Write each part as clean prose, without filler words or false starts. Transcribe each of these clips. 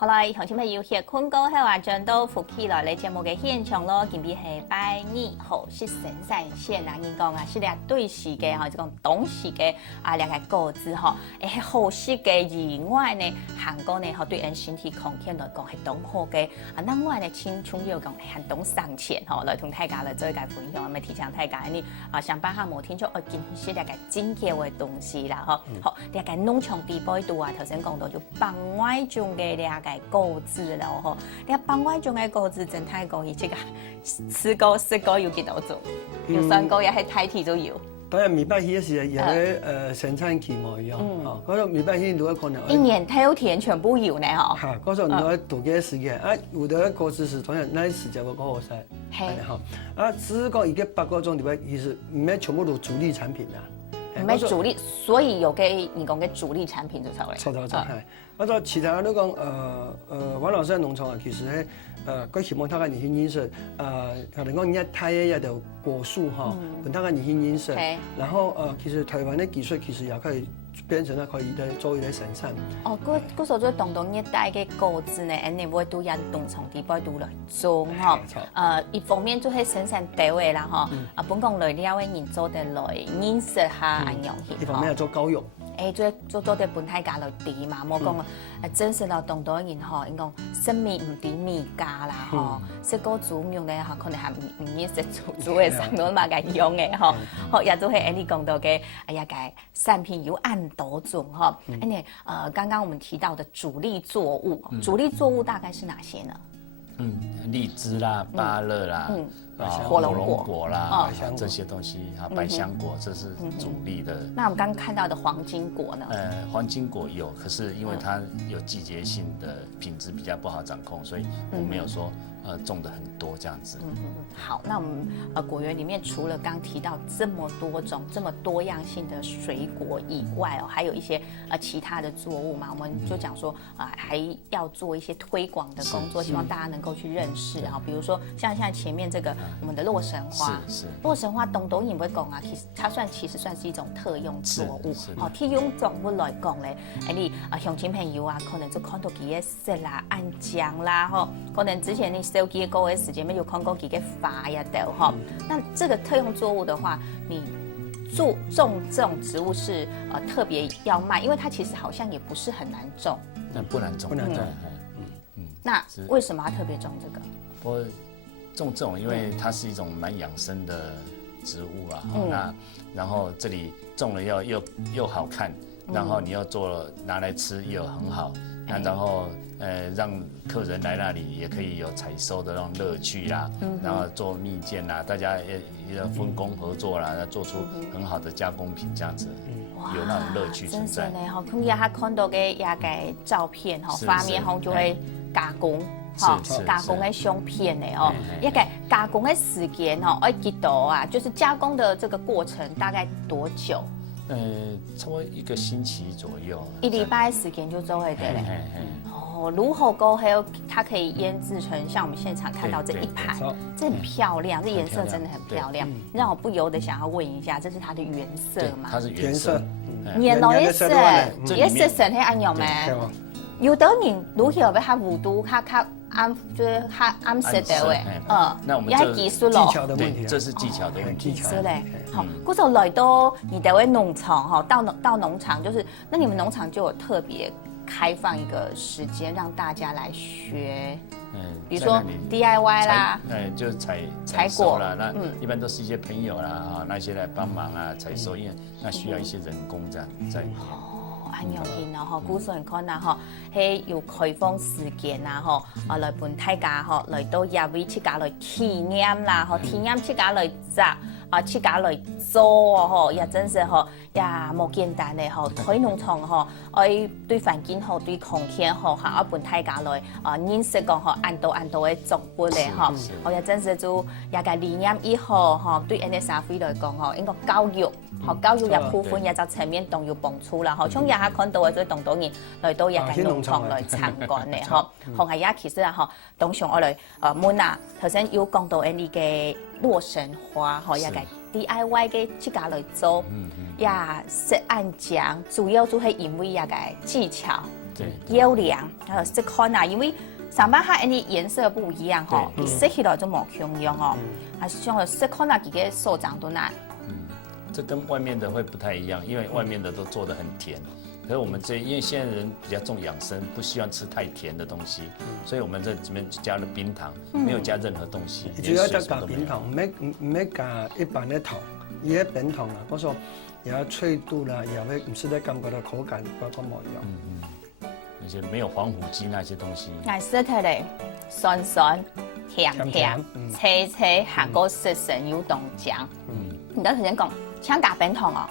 好啦，乡亲朋友，歇困过后啊，转到福起来节目嘅现场咯。今日系拜二号，是神山县啊，人讲啊，是俩对时嘅吼，就讲东时嘅啊，两个果子吼，诶，好时嘅以外呢，韩国呢，吼对人身体康健来讲系当好嘅。啊，另外呢，青春要讲系当上前吼，来同大家来做一个分享，我们提倡大家呢啊，想办法冇听出今天是两个真嘅嘅东西啦，吼，好，两个农场地包度啊，头先讲到就帮外种嘅两个果子咯吼，你帮外种嘅果子真太讲伊这个吃过食过有几多种，有3个也系太体都有。當然，米百喜是有啲生產期冇用，嗰種米百喜如果可能一年透田全部有呢吼。嚇，嗰種如果多幾時間，啊，有的果子是同樣那時間個好好食，係哈，啊，只是講一個8個種裡邊，其實唔係全部都主力產品啦。唔係主力，所以有嘅你講嘅主力產品就出嚟。錯，係。我做其他都講，王老師嘅農場啊，其實係佢希望他嘅年輕飲食，可能講一睇一條果樹哈，本他嘅年輕飲食，然後其實台灣嘅技術其實也可以變成可以做一啲生產。哦，嗰時做東東一帶嘅果子呢，你會都引農場地擺度來種吼。一方面就係生產地位啦吼，本港來了嘅人做得來認識下安樣去。一方面係做教育。做啲本體價來抵嘛，冇講真實到當多人吼，應講生米唔抵米價啦吼，食個煮用咧吼，可能係唔認識煮嘅上到嘛嘅用嘅吼，好也都係你講到嘅，哎呀嘅產品有按多種吼，剛剛我們提到的主力作物，主力作物大概是哪些呢？荔枝啦、芭樂啦。火龍果啦，這些東西啊，百香果這是主力的。那我們剛剛看到的黃金果呢？黃金果有，可是因為它有季節性的，品質比較不好掌控，所以我沒有說種的很多這樣子。好，那我們果園裡面除了剛提到這麼多種、這麼多樣性的水果以外哦，還有一些其他的作物嘛，我們就講說還要做一些推廣的工作，希望大家能夠去認識啊，比如說像現在前面這個。我們的洛神花，洛神花東島人會講啊，它其實算是一種特用作物。哦，特用作物來講咧，你鄉親朋友啊，可能就看到幾個色啦、暗漿啦，吼，可能之前你手機個嘅時間沒有看過幾個花呀的，吼。那這個特用作物的話，你種這種植物是特別要賣，因為它其實好像也不是很難種。不難種，不難種。那為什麼要特別種這個？種這種，因為它是一種蠻養生的植物啊，那然後這裡種了又好看，然後你又做了拿來吃又很好，那然後讓客人來那裡也可以有採收的那種樂趣啦，然後做蜜餞啦，大家也分工合作啦，做出很好的加工品，這樣子有那種樂趣存在。真係呢，咁而家看到嘅也個照片吼，畫面吼就會加工。加工的相片的哦，一個加工的時間哦，要幾多啊？就是加工的這個過程大概多久？差不多1個星期左右。1禮拜的時間就做會得嘞。哦，如何過後它可以醃製成像我們現場看到這一盤，這很漂亮，這顏色真的很漂亮，讓我不由得想要問一下，這是它的原色嗎？它是原色。原來的色，顏色成係安樣咩？有的人如何要較糊塗，較就是暗色的誒，那我們也係技術咯，技巧的問題，這是技巧的問題。技術嘞，好，嗰時候來到你的農場哈，到農場就是，那你們農場就有特別開放一個時間讓大家來學，比如說 DIY 啦，就採果啦，那一般都是一些朋友啦啊，那些來幫忙啊採收，因為那需要一些人工這樣在。安樣見咯，嗬，古順看啊，嗬，係要開放時間啊，嗬，來伴大家嗬，來到入位自家來體驗啦，嗬，體驗自家來摘，自家來做嗬，也真是嗬，也冇簡單嘅嗬，推農場嗬，愛對環境好，對空氣好，嚇，伴大家來認識講嗬，按道嘅作物咧，嗬，我也真是做也個理念以後嗬，對呢啲社會來講嗬，應該教育。教育一部分也就層面都要幫助啦，嗬，從也下看到嘅最東島人來到一個農場來參觀咧，嗬，同係也其實啊，嗬，當上我哋問啊，頭先有講到呢嘅洛神花，嗬，一個 DIY 嘅自家來做，也食暗漿，主要就係因為一個技巧。优良，还有色看啊，因为上班它你颜色不一样吼，你色起来就冇共用哦，还是像色看啊，几个手掌都难。这跟外面的会不太一样，因为外面的都做得很甜。可是我们因为现在人比较重养生，不希望吃太甜的东西，所以我们这里面加了冰糖，没有加任何东西。主要就加冰糖，唔加一般的糖，伊个冰糖啊，我说有脆度啦，也会唔是得感觉到口感包括冇样。那些没有防腐剂那些东西。爱食起嚟酸酸、甜甜、脆脆，行过食神有冻酱。你刚才讲枪加冰糖哦。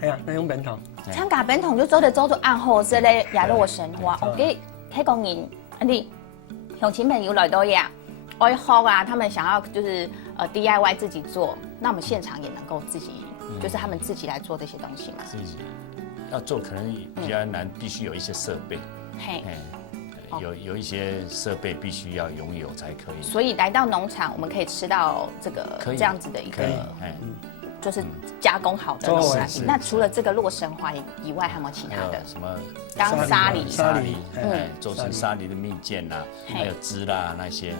系啊，那用冰糖。枪加冰糖就做得暗号之类亚洛神花。OK， 睇个人，你有亲朋友来到呀，爱好啊，他们想要就是DIY 自己做，那我们现场也能够自己，就是他们自己来做这些东西嘛。自己要做可能比较难，必须有一些设备。嘿。有一些设备必须要拥有才可以。所以来到农场，我们可以吃到这个这样子的一个，就是加工好的农产品。那除了这个洛神花以外，还有没有其他的？什么刚沙梨，做成沙梨的蜜饯啦，还有汁啦那些。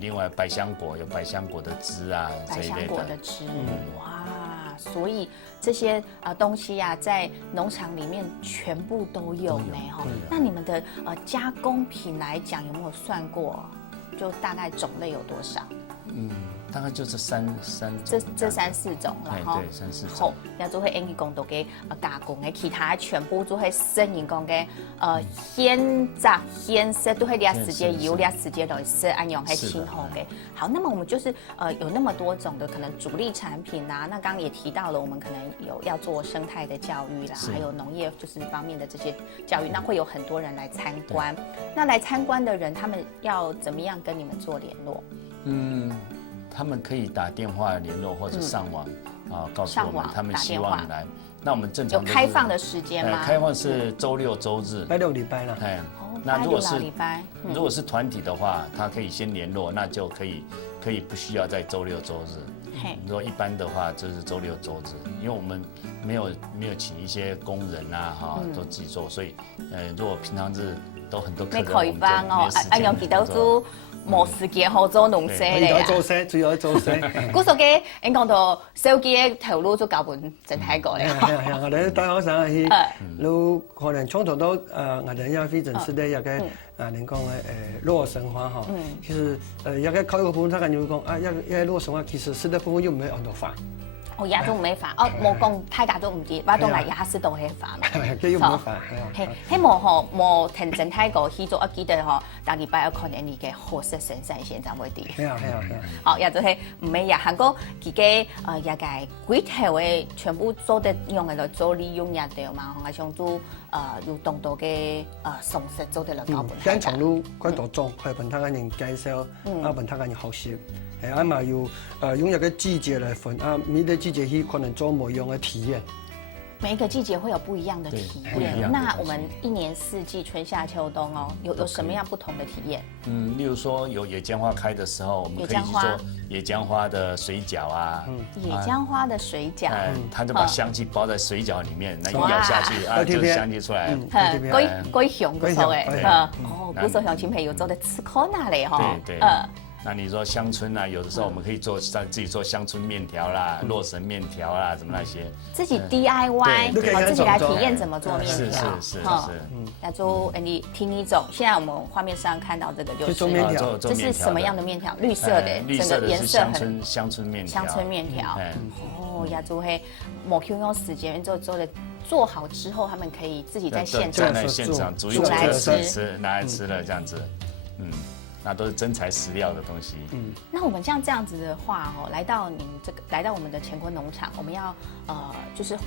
另外百香果有百香果的汁啊，百香果的汁，哇！所以这些东西呀，在农场里面全部都有呢哈。那你们的加工品来讲，有没有算过？就大概种类有多少？大概就这三这3、4种了哈。对，3、4种。好，也做会演讲到嘅加工嘅，其他全部做会生人讲嘅鲜榨、鲜色都会掠时间油、掠时间来色，按用还清好嘅。好，那么我们就是有那么多种的可能主力产品啦。那刚刚也提到了，我们可能有要做生态的教育啦，还有农业就是方面的这些教育，那会有很多人来参观。那来参观的人，他们要怎么样跟你们做联络？他们可以打电话联络或者上网告诉我们他们希望来。那我们正常有开放的时间吗？开放是周六周日。拜6礼拜了。那如果是团体的话，他可以先联络，那就可以不需要在周六周日。如果一般的话，就是周六周日，因为我们没有请一些工人啊都自己做，所以如果平常日都很多客人，可以帮哦，用几多组。冇時間好做農事嚟啊！主要做事。古數嘅，你講到手機嘅頭路都搞本整體過嚟。係我哋大學生去，都可能從頭到我哋要非正式的一個人講洛神花哈，其實一個考一個部分，他感覺講一個洛神花其實是的部分又沒有很多法。哦，也都沒法，冇講大家都唔知，話到嚟也是都係法嘛。佢又冇法，係，希望嗬冇停整體個去做，我記得嗬，大禮拜有可能你嘅好食神仙現在會啲。係啊。好，也就係唔係呀，韓國自己也個幾條嘅全部做得用嚟做利用也對嘛，我想做有動到嘅餸食做得嚟搞本。現場都關多種，係本他個人介紹，本他個人學習。係嘛用一個季節來分每個季節去可能做某樣嘅體驗。每一個季節會有不一樣的體驗。那我們一年四季春夏秋冬有什麼樣不同的體驗？例如說有野薑花開的時候，我們可以去做野薑花的水餃啊。野薑花的水餃，它就把香氣包在水餃裡面，那一咬下去就是香氣出來。鬼香嗰種誒，古時候前朋友做的吃可那嚟嗬。對。那你說鄉村啊，有的時候我們可以自己做鄉村麵條啦、洛神麵條啦，什麼那些。自己 DIY， 自己來體驗怎麼做麵條。是。要做你聽一種，現在我們畫面上看到這個就是這是什麼樣的麵條？綠色的，整個顏色很鄉村麵條。鄉村麵條。要做係冇 Q 用時間做好之後，他們可以自己在現場煮來吃，拿來吃了這樣子。那都是真材實料的東西。那我們像這樣子的話來到我們的乾坤農場，我們要就是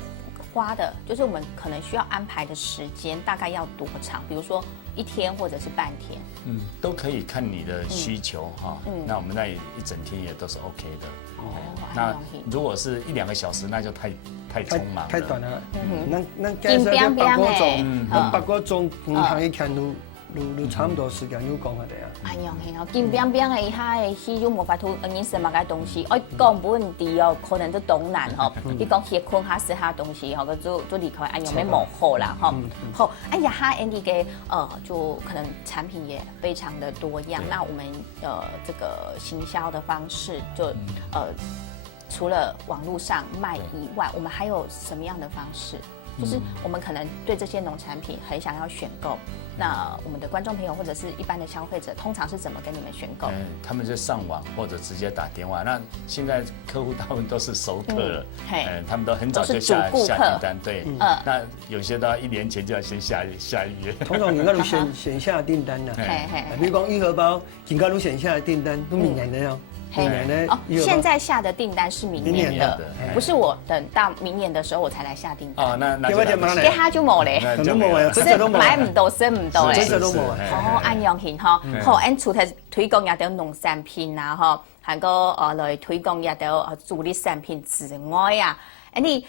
花的，就是我們可能需要安排的時間大概要多長？比如說1天或者是半天。都可以看你的需求哈。那我們那一整天也都是 OK 的。那如果是1、2個小時，那就太匆忙了。太短了。那介紹8個鐘，8個鐘行一天如差不多时间有讲下的啊。哎呀，嘿哦，金边边的伊遐的戏就无法度认识嘛个东西，我讲本地哦，可能都东南吼，你讲些困下食下东西吼，个做离开哎呀没模好啦吼，好，哎呀哈 Andy 嘅就可能产品也非常的多样，那我们这个行销的方式就除了网络上卖以外，我们还有什么样的方式？就是我们可能对这些农产品很想要选购，那我们的观众朋友或者是一般的消费者，通常是怎么跟你们选购？他们就上网或者直接打电话。那现在客户大部分都是熟客了，他们都很早就下订单，对，那有些到1年前就要先下预约。通常人家都先下订单啦，比如讲1荷包，人家都先下订单，都明年的哦。明年的哦，现在下的订单是明年的，不是我等到明年的时候我才来下订单。哦，那给他就冇咧，都冇啊，真係都冇，買唔到，升唔到咧，真係都冇啊。哦，按樣型吼，好，按除咗推廣一啲農產品啊，吼，還個來推廣一啲主力產品之外啊。你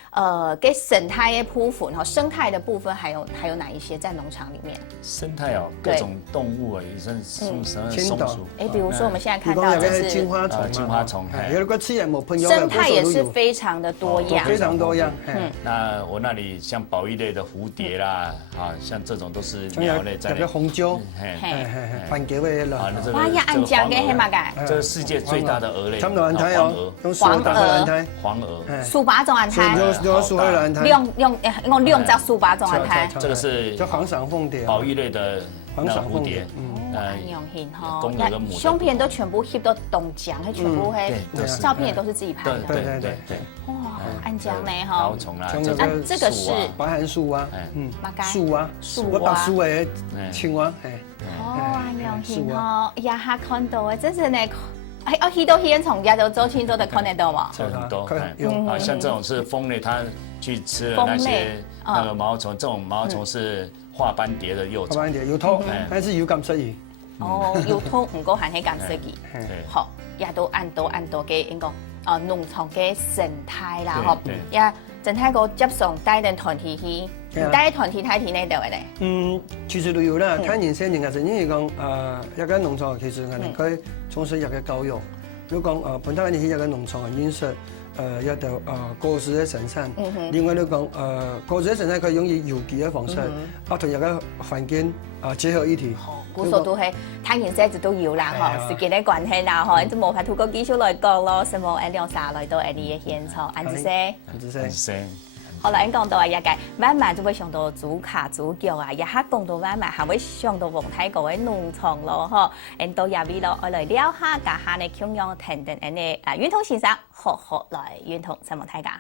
给生态的部分哈，生态的部分还有哪一些在农场里面？生态哦，各种动物啊，也是松鼠。比如说我们现在看到这是金花虫，有个吃也冇朋友。生态也是非常的多样，非常多样。那我那里像保育类的蝴蝶啦，啊，像这种都是鸟类在。有个红椒，番茄味啦。哇呀，安江嘅黑马盖。这是世界最大的鹅类。差不多安胎哦，黄鹅，数把种安胎。用两只数把种安胎。这个是叫黄裳凤蝶，保育类的蝴蝶。用型哈，胸片都全部 hit 到东江，还全部嘿，照片也都是自己拍的。对。哇，安江呢哈？毛虫啦，这个是白函树啊，树啊，我把树诶青蛙，哦，用型哈，呀哈看到诶，真是呢。我去到现从家都周青州的看得到吗？很多，像这种是蜂类，它去吃了那些那个毛虫，这种毛虫是花斑蝶的幼虫。花斑蝶有头，还是有感色鱼？哦，有头唔过含迄感色鱼。好，也都按多嘅应该农场嘅生态啦，吼，也整体个接送带人团体去，带团体睇呢度嘅咧。其實都有啦，睇年輕人嘅，因為講一間農場其實我哋可以從事一個教育。如果講本身你係一個農場嘅認識，一條果樹嘅生產，另外你講果樹嘅生產可以用有機嘅方式，同一個環境結合一體。古數都係睇完寫字都要啦，嗬，時間嘅關係啦，嗬，就冇法透過技術來講咯，什麼兩三來到你嘅現場，安子聲。好啦，講到一個慢慢就會上到主卡主腳啊，一下講到慢慢還會上到黃太高嘅農場咯，嗬，到入邊咯，我來聊下家下嘅供養等等，遠通先生學來遠通新聞睇㗎。